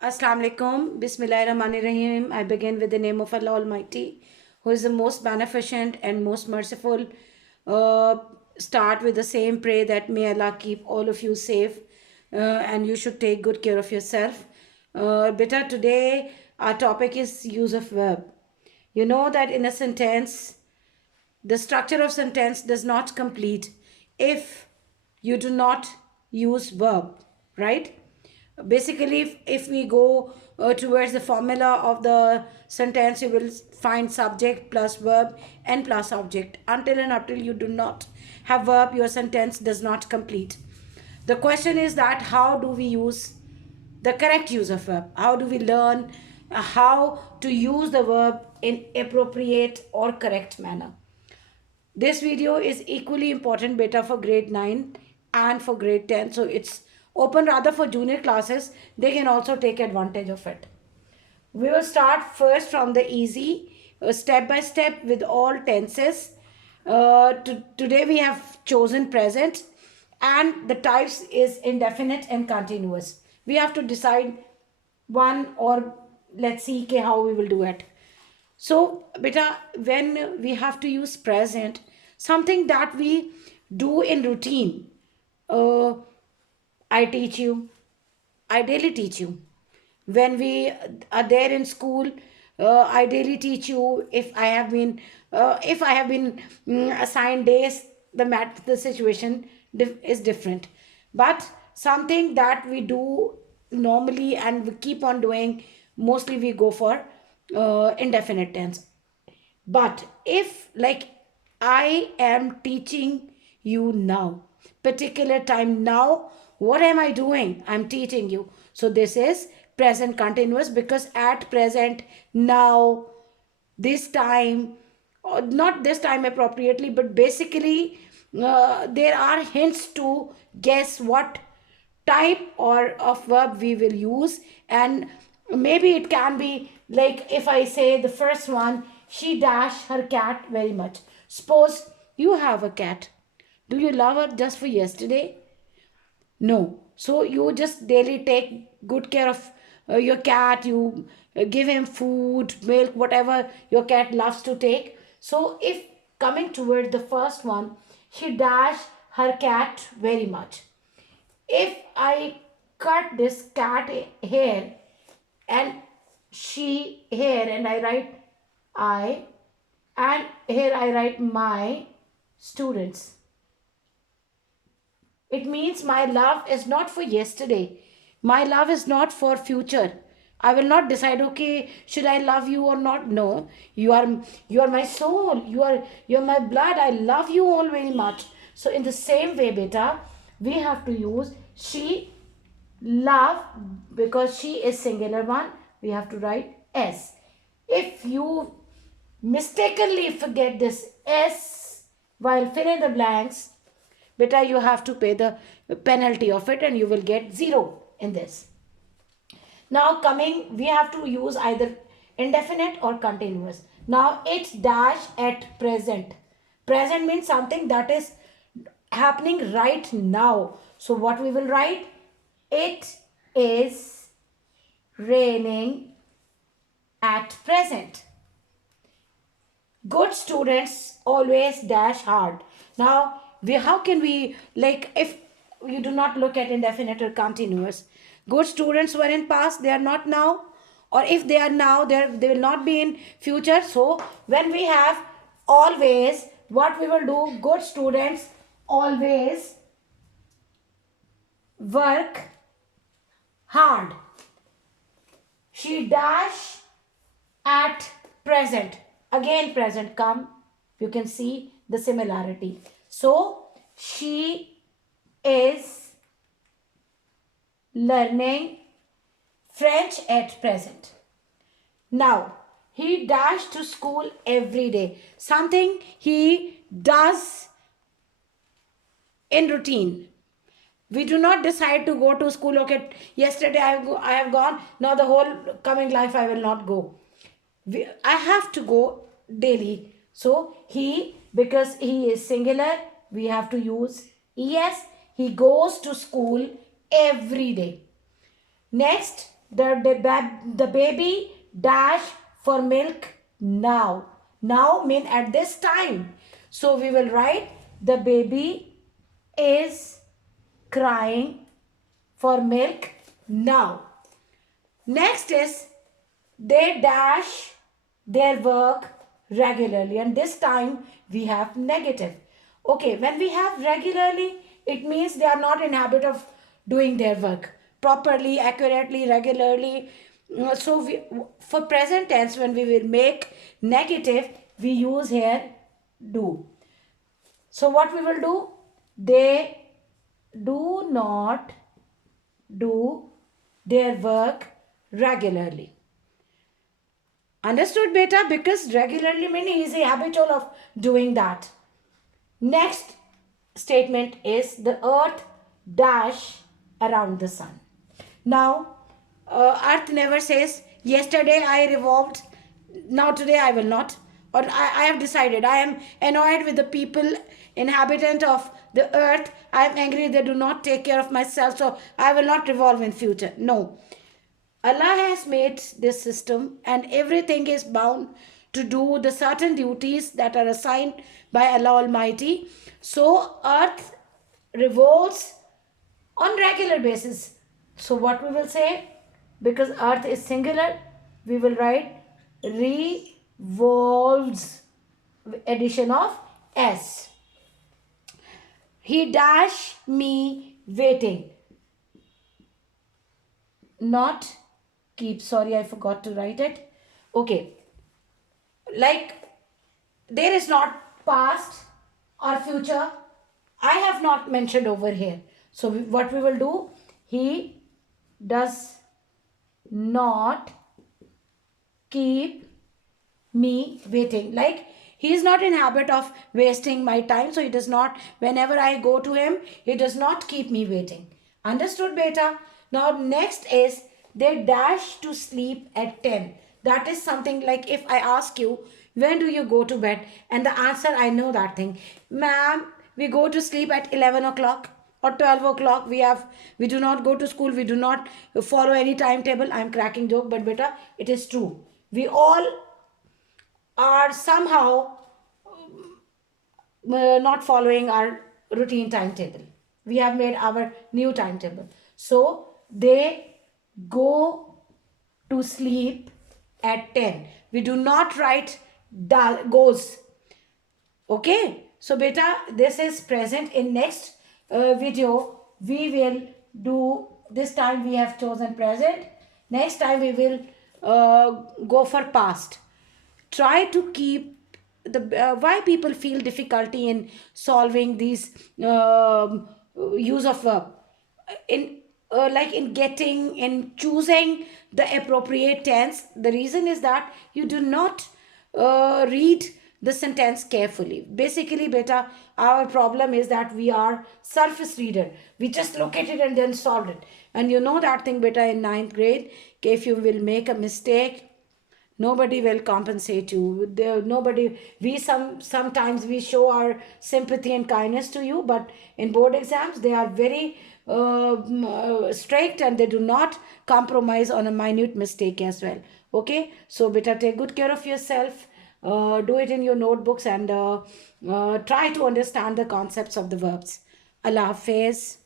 Assalamu alaikum. Bismillahirrahmanirrahim. I begin with the name of Allah Almighty, who is the most beneficent and most merciful. Uh, Start with the same prayer that may Allah keep all of you safe, and you should take good care of yourself. Beta, today our topic is use of verb. You know that in a sentence, the structure of sentence does not complete if you do not use verb, right? Basically, if we go towards the formula of the sentence, you will find subject plus verb and plus object. Until and until you do not have verb, your sentence does not complete. The question is that how do we use the correct use of verb? How do we learn how to use the verb in appropriate or correct manner? This video is equally important beta for grade 9 and for grade 10. So it's open rather for junior classes. They can also take advantage of it. We will start first from the easy, step by step with all tenses. Today we have chosen present and the types is indefinite and continuous. We have to decide one, or let's see how we will do it. So, beta, when we have to use present, something that we do in routine, uh, I teach you, I daily teach you. When we are there in school, I daily teach you. If I have been assigned days, the situation is different. But something that we do normally and we keep on doing, mostly we go for indefinite tense. But if, like, I am teaching you now, particular time now, what am I doing? I'm teaching you. So this is present continuous because at present, now, this time, or not this time appropriately, but basically, there are hints to guess what type or of verb we will use. And maybe it can be like if I say the first one, she dash her cat very much. Suppose you have a cat. Do you love her just for yesterday? No. So you just daily take good care of your cat. You give him food, milk, whatever your cat loves to take. So if coming toward the first one, she dash her cat very much. If I cut this cat hair and she hair and I write I, and here I write my students. It means my love is not for yesterday. My love is not for future. I will not decide, okay, should I love you or not? No. You are my soul. You are my blood. I love you all very much. So in the same way, beta, we have to use she love, because she is singular one. We have to write S. If you mistakenly forget this S while filling the blanks, beta, you have to pay the penalty of it and you will get 0 in this. Now coming, we have to use either indefinite or continuous. Now it's dash at present. Present means something that is happening right now. So what we will write? It is raining at present. Good students always dash hard. Now, how can we, like, if you do not look at indefinite or continuous, good students were in past, they are not now, or if they are now, they will not be in future. So when we have always, what we will do? Good students always work hard. She dash at present. Again present come. You can see the similarity. So she is learning French at present. Now he dash to school every day. Something he does in routine. We do not decide to go to school. Okay, yesterday I have gone. Now the whole coming life I will not go. I have to go daily. So he, because he is singular, we have to use es. He goes to school every day. Next, the baby dash for milk now. Now mean at this time. So we will write the baby is crying for milk now. Next is they dash their work regularly, and this time we have negative. Okay, when we have regularly, it means they are not in habit of doing their work properly, accurately, regularly. So for present tense, when we will make negative, we use here do. So what we will do? They do not do their work regularly. Understood, beta? Because regularly means he is habitual of doing that. Next statement is the earth dash around the sun. Now, earth never says, yesterday I revolved, now today I will not. Or I have decided, I am annoyed with the people, inhabitant of the earth. I am angry they do not take care of myself, so I will not revolve in future. No. Allah has made this system and everything is bound to do the certain duties that are assigned by Allah Almighty. So earth revolves on regular basis. So what we will say? Because earth is singular, we will write revolves, addition of s. He dash me waiting. Not keep, sorry, I forgot to write it. Okay, like there is not past or future. I have not mentioned over here. So what we will do? He does not keep me waiting. Like he is not in habit of wasting my time. So he does not, whenever I go to him, he does not keep me waiting. Understood, beta? Now next is they dash to sleep at 10. That is something like if I ask you, when do you go to bed? And the answer, I know that thing. Ma'am, we go to sleep at 11 o'clock or 12 o'clock. We do not go to school. We do not follow any timetable. I'm cracking joke, but beta, it is true. We all are somehow not following our routine timetable. We have made our new timetable. So they go to sleep at 10. We do not write goes. Okay. So beta, this is present. In next video, we will do, this time we have chosen present. Next time we will go for past. Try to keep the why people feel difficulty in solving these use of verb in like in getting, in choosing the appropriate tense. The reason is that you do not read the sentence carefully. Basically, beta, our problem is that we are surface reader. We just look at it and then solve it. And you know that thing, beta, in 9th grade, if you will make a mistake, nobody will compensate you. Nobody. We sometimes we show our sympathy and kindness to you, but in board exams they are very strict and they do not compromise on a minute mistake as well. Okay, so beta, take good care of yourself. Do it in your notebooks and try to understand the concepts of the verbs. Allah Hafiz.